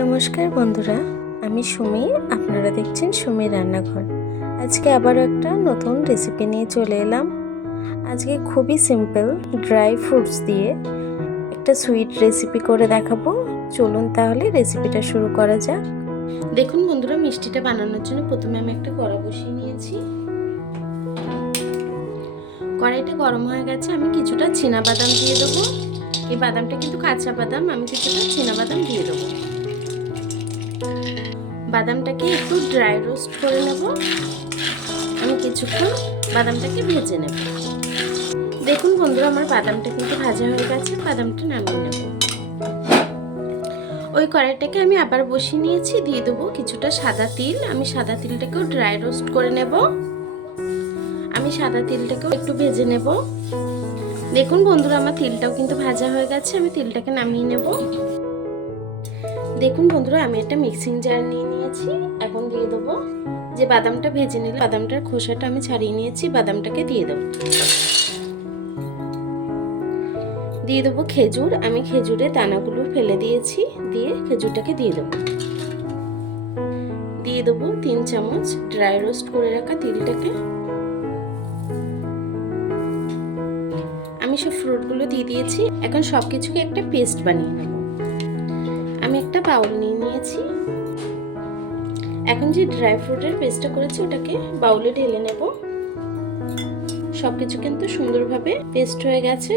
নমস্কার বন্ধুরা, আমি সুমি। আপনারা দেখছেন সুমির রান্নাঘর। আজকে আবারও একটা নতুন রেসিপি নিয়ে চলে এলাম। আজকে খুবই সিম্পল ড্রাই ফ্রুটস দিয়ে একটা সুইট রেসিপি করে দেখাবো। চলুন তাহলে রেসিপিটা শুরু করা যাক। দেখুন বন্ধুরা, মিষ্টিটা বানানোর জন্য প্রথমে আমি একটা কড়া বসিয়ে নিয়েছি। কড়াইটা গরম হয়ে গেছে। আমি কিছুটা চীনাবাদাম দিয়ে দেবো। এই বাদামটা কিন্তু কাঁচা বাদাম। আমি কিছুটা চীনাবাদাম দিয়ে দেবো। বাদামটাকে একটু ড্রাই রোস্ট করে নেব। আমি কিছুক্ষণ বাদামটাকে ভেজে নেব। দেখুন বন্ধুরা, আমার বাদামটা কিন্তু ভাজা হয়ে গেছে। বাদামটা নামিয়ে নেব। ওই কড়াইটাকে আমি আবার বসিয়ে নিয়েছি। দিয়ে দেবো কিছুটা সাদা তিল। আমি সাদা তিলটাকেও ড্রাই রোস্ট করে নেব। আমি সাদা তিলটাকেও একটু ভেজে নেব। দেখুন বন্ধুরা, আমার তিলটাও কিন্তু ভাজা হয়ে গেছে। আমি তিলটাকে নামিয়ে নেব। দেখুন বন্ধুরা, আমি একটা মিক্সিং জার নিয়ে নিয়েছি। এখন দিয়ে দেবো যে বাদামটা ভেজে নিলে বাদামটার খোসাটা আমি ছাড়িয়ে নিয়েছি। বাদামটাকে দিয়ে দেবো। দিয়ে দেবো খেজুর। আমি খেজুরের দানাগুলো ফেলে দিয়েছি। দিয়ে খেজুরটাকে দিয়ে দেবো। দিয়ে দেবো 3 চামচ ড্রাই রোস্ট করে রাখা তিলটাকে। আমি সব ফ্রুটগুলো দিয়ে দিয়েছি। এখন সব কিছুকে একটা পেস্ট বানিয়ে নেব। আমি একটা বাউল নিয়ে নিয়েছি। এখন যে ড্রাই ফ্রুটের পেস্টটা করেছি ওটাকে বাউলে ঢেলে নেব। সবকিছু কিন্তু সুন্দরভাবে পেস্ট হয়ে গেছে।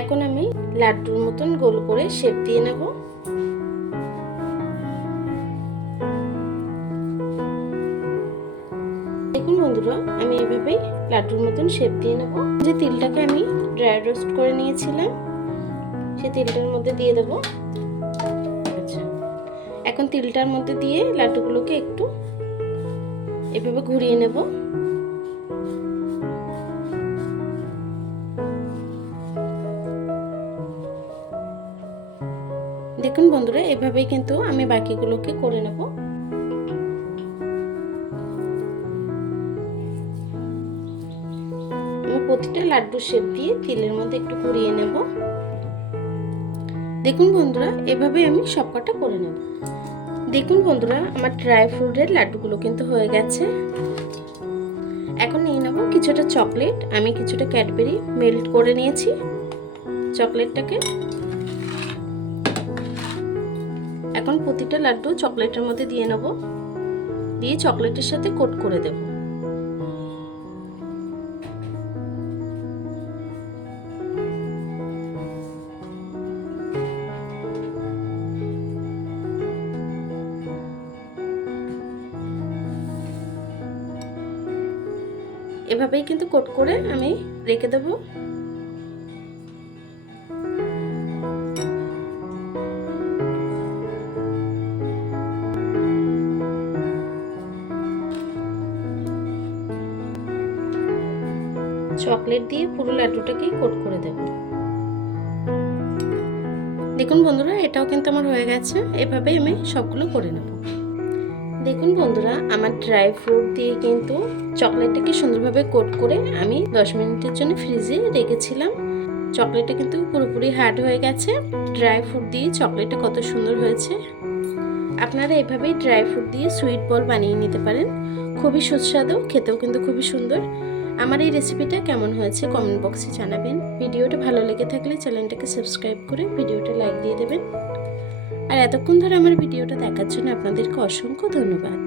এখন আমি লাড্ডুর মতন গোল করে শেপ দিয়ে নেব। দেখুন বন্ধুরা, আমি এইভাবেই লাড্ডুর মতন শেপ দিয়ে নেব। যে তিলটাকে আমি ড্রাই রোস্ট করে নিয়েছিলাম সেই তিলটার মধ্যে দিয়ে দেব। আচ্ছা, এখন তিলটার মধ্যে দিয়ে লাড্ডুগুলোকে একটু এভাবে ঘুরিয়ে নেব। দেখুন বন্ধুরা, এভাবেই কিন্তু আমি বাকিগুলোকে করে নেব। আমি প্রতিটা লাড্ডু শেপ দিয়ে তিলের মধ্যে একটু ঘুরিয়ে নেব। দেখুন বন্ধুরা, এভাবে আমি সবকটা করে নেব। দেখুন বন্ধুরা, আমার ড্রাই ফ্রুটের লাড্ডুগুলো কিন্তু হয়ে গেছে। এখন নিয়ে নেব কিছুটা চকলেট। আমি কিছুটা ক্যাডবেরি মেল্ট করে নিয়েছি। চকলেটটাকে এখন প্রতিটা লাড্ডু চকলেটের মধ্যে দিয়ে নেব। দিয়ে চকলেটের সাথে কোট করে দেব। এভাবেই কিন্তু কোট করে আমি রেখে দেব। চকলেট দিয়ে পুরো লাড্ডুটাকেই কোট করে দেব। দেখুন বন্ধুরা, এটাও কিন্তু আমার হয়ে গেছে। এভাবে আমি সবগুলো করে নেব। দেখুন বন্ধুরা, আমার ড্রাই ফ্রুট দিয়ে কিন্তু চকলেটটাকে সুন্দরভাবে কোট করে আমি 10 মিনিটের জন্য ফ্রিজে রেখেছিলাম। চকলেটটা কিন্তু পুরোপুরি হার্ড হয়ে গেছে। ড্রাই ফ্রুট দিয়ে চকলেটটা কত সুন্দর হয়েছে। আপনারা এভাবেই ড্রাই ফ্রুট দিয়ে সুইট বল বানিয়ে নিতে পারেন। খুবই সুস্বাদু, খেতেও কিন্তু খুবই সুন্দর। আমার এই রেসিপিটা কেমন হয়েছে কমেন্ট বক্সে জানাবেন। ভিডিওটা ভালো লেগে থাকলে চ্যানেলটাকে সাবস্ক্রাইব করে ভিডিওটা লাইক দিয়ে দেবেন। আর এতক্ষণ ধরে আমার ভিডিওটা দেখার জন্য আপনাদেরকে অসংখ্য ধন্যবাদ।